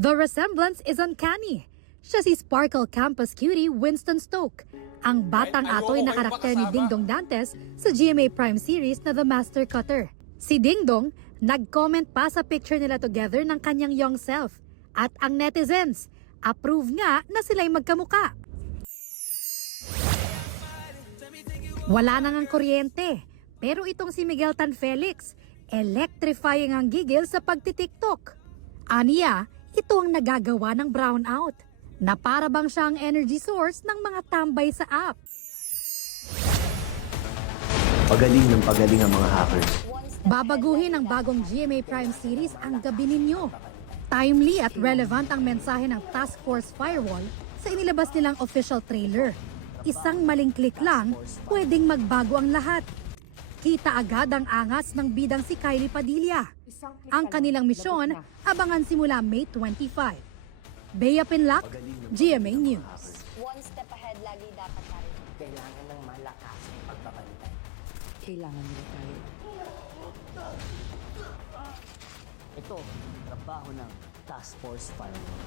The resemblance is uncanny. Siya si Sparkle Campus cutie Winston Stoke, ang batang atoy na karakter ni Dingdong Dantes sa GMA Prime series na The Master Cutter. Si Dingdong, nag-comment pa sa picture nila together ng kanyang young self. At ang netizens, approve nga na sila'y magkamuka. Wala nang ang kuryente, pero itong si Miguel Tan Felix, electrifying ang gigil sa pagtitiktok. Aniya, ito ang nagagawa ng brownout, na para bang siya ang energy source ng mga tambay sa app. Pagaling ang mga hackers. Babaguhin ang bagong GMA Prime series ang gabi ninyo. Timely at relevant ang mensahe ng Task Force Firewall sa inilabas nilang official trailer. Isang maling click lang, pwedeng magbago ang lahat. Kita agad ang angas ng bidang si Kylie Padilla. Ang kanilang misyon, abangan simula May 25. Bea Pinlac, GMA News. One step ahead lagi dapat tayo. Kailangan ng malakas ang pagbabantay. Kailangan nila tayo. Ito, trabaho ng Task Force Firewall.